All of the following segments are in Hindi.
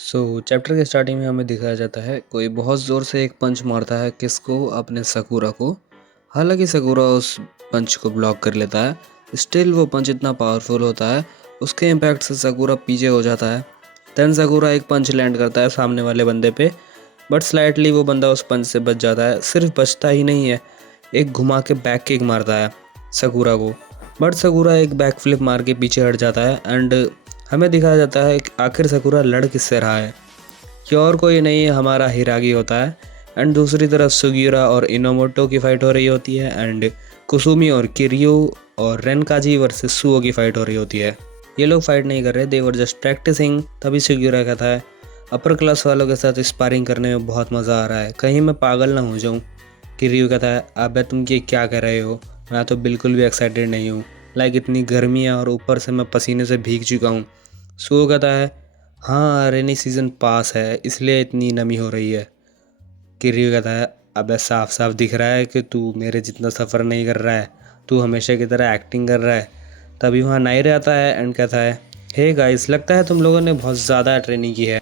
चैप्टर के स्टार्टिंग में हमें दिखाया जाता है कोई बहुत ज़ोर से एक पंच मारता है किसको, अपने सकूरा को। हालांकि सकूरा उस पंच को ब्लॉक कर लेता है, स्टिल वो पंच इतना पावरफुल होता है, उसके इम्पैक्ट से सकूरा पीछे हो जाता है। देन सकूरा एक पंच लैंड करता है सामने वाले बंदे पे, बट स्लाइटली वो बंदा उस पंच से बच जाता है। सिर्फ बचता ही नहीं है, एक घुमा के बैक किक मारता है सकूरा को, बट सकूरा एक बैक फ्लिप मार के पीछे हट जाता है। एंड हमें दिखाया जाता है कि आखिर सकूरा लड़ किससे रहा है, कि और कोई नहीं हमारा हिरागी होता है। एंड दूसरी तरफ सुगिरा और इनोमोटो की फाइट हो रही होती है, एंड कुसुमी और किरियो और रेनकाजी वर्सेस सुओ की फाइट हो रही होती है। ये लोग फाइट नहीं कर रहे, दे वर जस्ट प्रैक्टिसिंग। तभी सुगिरा कहता है अपर क्लास वालों के साथ स्पारिंग करने में बहुत मज़ा आ रहा है, कहीं मैं पागल ना हो जाऊँ। किरियो कहता है अबे तुम ये क्या कर रहे हो, मैं तो बिल्कुल भी एक्साइटेड नहीं हूँ। लाइक इतनी गर्मी है और ऊपर से मैं पसीने से भीग चुका हूँ। सुओ कहता है हाँ रेनी सीज़न पास है इसलिए इतनी नमी हो रही है। किरियो कहता है अबे साफ साफ दिख रहा है कि तू मेरे जितना सफ़र नहीं कर रहा है, तू हमेशा की तरह एक्टिंग कर रहा है। तभी वहाँ नायरे आता है एंड कहता है हे गाइस, लगता है तुम लोगों ने बहुत ज़्यादा ट्रेनिंग की है,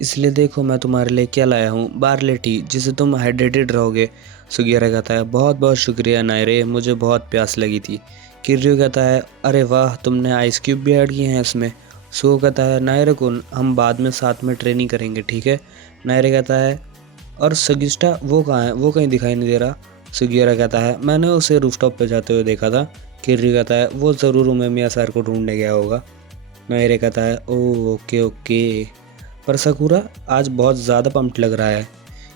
इसलिए देखो मैं तुम्हारे लिए क्या लाया हूँ, बार्ले टी, जिससे तुम हाइड्रेटेड रहोगे। सुगियारा कहता है बहुत बहुत शुक्रिया नायरे, मुझे बहुत प्यास लगी थी। किरियो कहता है अरे वाह, तुमने आइस क्यूब भी ऐड किए हैं इसमें। सुगो कहता है नायरे कुन, हम बाद में साथ में ट्रेनिंग करेंगे ठीक है। नायरे कहता है और सगिस्टा वो कहाँ है, वो कहीं दिखाई नहीं दे रहा। सुगियारा कहता है मैंने उसे रूफटॉप पे जाते हुए देखा था। किरियो कहता है वो ज़रूर उमेमिया सर को ढूंढने गया होगा। नायरे कहता है ओह ओके ओके, पर सकूरा आज बहुत ज़्यादा पम्प्ड लग रहा है।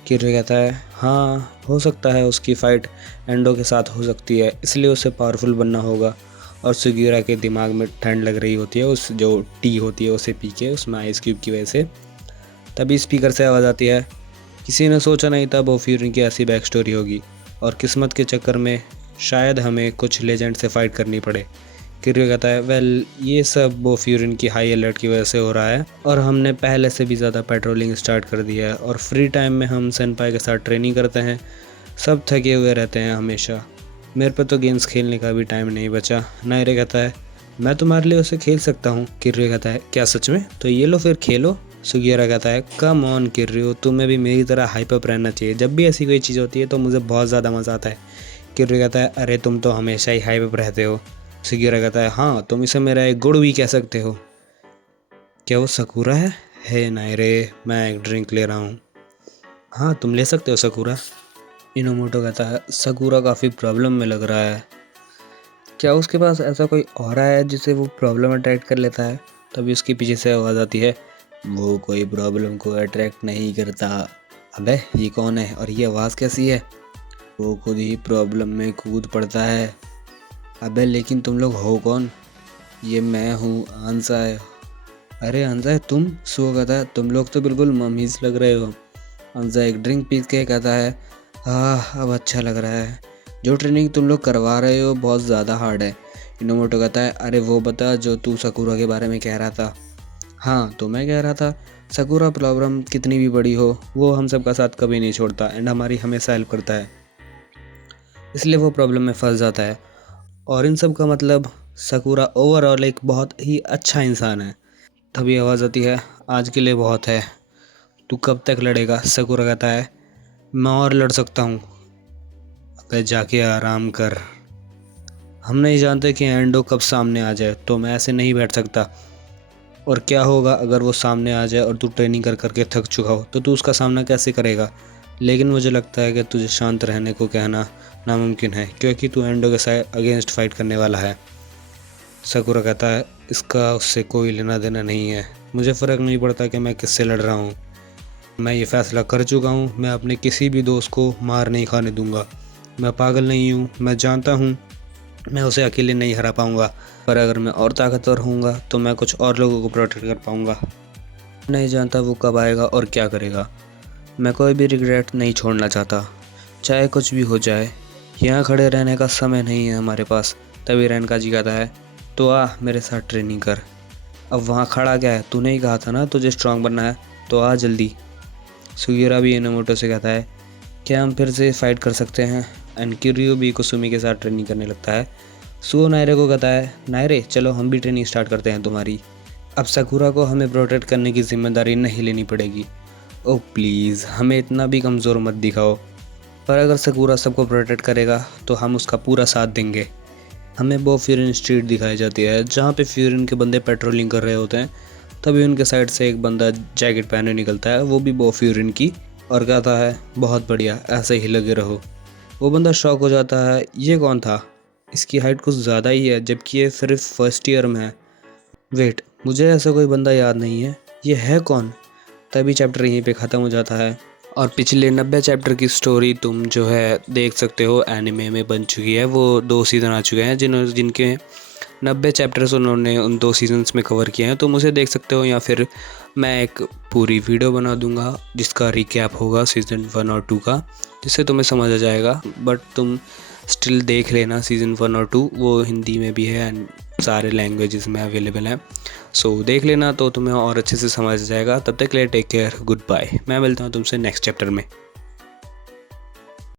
किरियो कहता है हाँ हो सकता है उसकी फ़ाइट एंडो के साथ हो सकती है, इसलिए उसे पावरफुल बनना होगा। और सुगिरा के दिमाग में ठंड लग रही होती है उस जो टी होती है उसे पी के, उसमें आइस क्यूब की वजह से। तभी स्पीकर से आवाज़ आती है किसी ने सोचा नहीं था बोफ्यूरिन की ऐसी बैक स्टोरी होगी, और किस्मत के चक्कर में शायद हमें कुछ लेजेंड से फ़ाइट करनी पड़े। किरियो कहता है वेल ये सब बोफ्यूरिन की हाई अलर्ट की वजह से हो रहा है, और हमने पहले से भी ज़्यादा पेट्रोलिंग स्टार्ट कर दिया है, और फ्री टाइम में हम सेनपाई के साथ ट्रेनिंग करते हैं। सब थके हुए रहते हैं हमेशा, मेरे पे तो गेम्स खेलने का भी टाइम नहीं बचा। नायरे कहता है मैं तुम्हारे लिए उसे खेल सकता हूँ। किरियो कहता है क्या सच में, तो ये लो फिर खेलो। सुगियारा कहता है कम ऑन किरियो, तुम्हें भी मेरी तरह हाइप रहना चाहिए, जब भी ऐसी कोई चीज़ होती है तो मुझे बहुत ज़्यादा मज़ा आता है। किरियो कहता है अरे तुम तो हमेशा ही हाइप रहते हो। सुगियारा कहता है हाँ तुम इसे मेरा एक गुड भी कह सकते हो। क्या वो सकूरा है? हे नायरे मैं एक ड्रिंक ले रहा हूँ। हाँ तुम ले सकते हो सकूरा। इनोमोटो कहता है सकूरा काफ़ी प्रॉब्लम में लग रहा है, क्या उसके पास ऐसा कोई ऑरा है जिसे वो प्रॉब्लम अट्रैक्ट कर लेता है। तभी उसके पीछे से आवाज़ आती है वो कोई प्रॉब्लम को अट्रैक्ट नहीं करता। अबे ये कौन है और ये आवाज़ कैसी है? वो खुद ही प्रॉब्लम में कूद पड़ता है। अबे लेकिन तुम लोग हो कौन? ये मैं हूँ आंसाय। अरे आंसाय तुम? सो कहता है तुम लोग तो बिल्कुल मम्मीज लग रहे हो। आंसाय एक ड्रिंक पी के कहता है अब अच्छा लग रहा है, जो ट्रेनिंग तुम लोग करवा रहे हो बहुत ज़्यादा हार्ड है। इनोमोटो कहता है अरे वो बता जो तू सकूरा के बारे में कह रहा था। हाँ तो मैं कह रहा था सकूरा प्रॉब्लम कितनी भी बड़ी हो वो हम सब का साथ कभी नहीं छोड़ता एंड हमारी हमेशा हेल्प करता है, इसलिए वो प्रॉब्लम में फंस जाता है। और इन सब का मतलब सकूरा ओवरऑल एक बहुत ही अच्छा इंसान है। तभी आवाज़ आती है आज के लिए बहुत है, तू कब तक लड़ेगा? सकूरा कहता है मैं और लड़ सकता हूँ। अबे जाके आराम कर, हम नहीं जानते कि एंडो कब सामने आ जाए, तो मैं ऐसे नहीं बैठ सकता। और क्या होगा अगर वो सामने आ जाए और तू ट्रेनिंग कर करके थक चुका हो, तो तू उसका सामना कैसे करेगा? लेकिन मुझे लगता है कि तुझे शांत रहने को कहना नामुमकिन है, क्योंकि तू एंडो के साथ अगेंस्ट फाइट करने वाला है। सकूरा कहता है इसका उससे कोई लेना देना नहीं है, मुझे फ़र्क नहीं पड़ता कि मैं किससे लड़ रहा हूँ, मैं ये फ़ैसला कर चुका हूँ, मैं अपने किसी भी दोस्त को मार नहीं खाने दूंगा। मैं पागल नहीं हूँ, मैं जानता हूँ मैं उसे अकेले नहीं हरा पाऊँगा, पर अगर मैं और ताकतवर होऊंगा तो मैं कुछ और लोगों को प्रोटेक्ट कर पाऊँगा। नहीं जानता वो कब आएगा और क्या करेगा, मैं कोई भी रिग्रेट नहीं छोड़ना चाहता, चाहे कुछ भी हो जाए। यहाँ खड़े रहने का समय नहीं है हमारे पास। तभी रेनका जी कहता है तो आ मेरे साथ ट्रेनिंग कर। अब वहाँ खड़ा क्या है, तूने ही कहा था ना तुझे स्ट्रांग बनना है, तो आ जल्दी। सुगिरा भी इनोमोटो से कहता है क्या हम फिर से फाइट कर सकते हैं? एंड किरियो भी कुसुमी के साथ ट्रेनिंग करने लगता है। सुओ नायरे को कहता है नायरे चलो हम भी ट्रेनिंग स्टार्ट करते हैं तुम्हारी। अब साकुरा को हमें प्रोटेक्ट करने की जिम्मेदारी नहीं लेनी पड़ेगी। ओह प्लीज़, हमें इतना भी कमज़ोर मत दिखाओ। पर अगर साकुरा सबको प्रोटेक्ट करेगा तो हम उसका पूरा साथ देंगे। हमें वो फ्यूरिन स्ट्रीट दिखाई जाती है जहाँ पे फ्यूरिन के बंदे पेट्रोलिंग कर रहे होते हैं। तभी उनके साइड से एक बंदा जैकेट पहने निकलता है, वो भी बो फ्यूरिन की, और कहता है बहुत बढ़िया, ऐसे ही लगे रहो। वो बंदा शॉक हो जाता है, ये कौन था, इसकी हाइट कुछ ज़्यादा ही है जबकि ये सिर्फ फर्स्ट ईयर में है। वेट, मुझे ऐसा कोई बंदा याद नहीं है, ये है कौन। तभी चैप्टर यहीं पे ख़त्म हो जाता है और पिछले 90 चैप्टर की स्टोरी तुम जो है देख सकते हो, एनिमे में बन चुकी है। वो 2 सीज़न आ चुके हैं जिनके 90 चैप्टर्स उन्होंने उन 2 सीजन्स में कवर किए हैं। तुम उसे देख सकते हो, या फिर मैं एक पूरी वीडियो बना दूंगा जिसका रिकैप होगा सीज़न 1 और 2 का, जिससे तुम्हें समझ आ जाएगा। बट तुम स्टिल देख लेना सीज़न 1 और 2, वो हिंदी में भी है एंड सारे लैंग्वेजेस में अवेलेबल है। सो देख लेना तो तुम्हें और अच्छे से समझ आ जाएगा। तब तक के लिए टेक केयर, गुड बाय। मैं मिलता हूँ तुमसे नेक्स्ट चैप्टर में।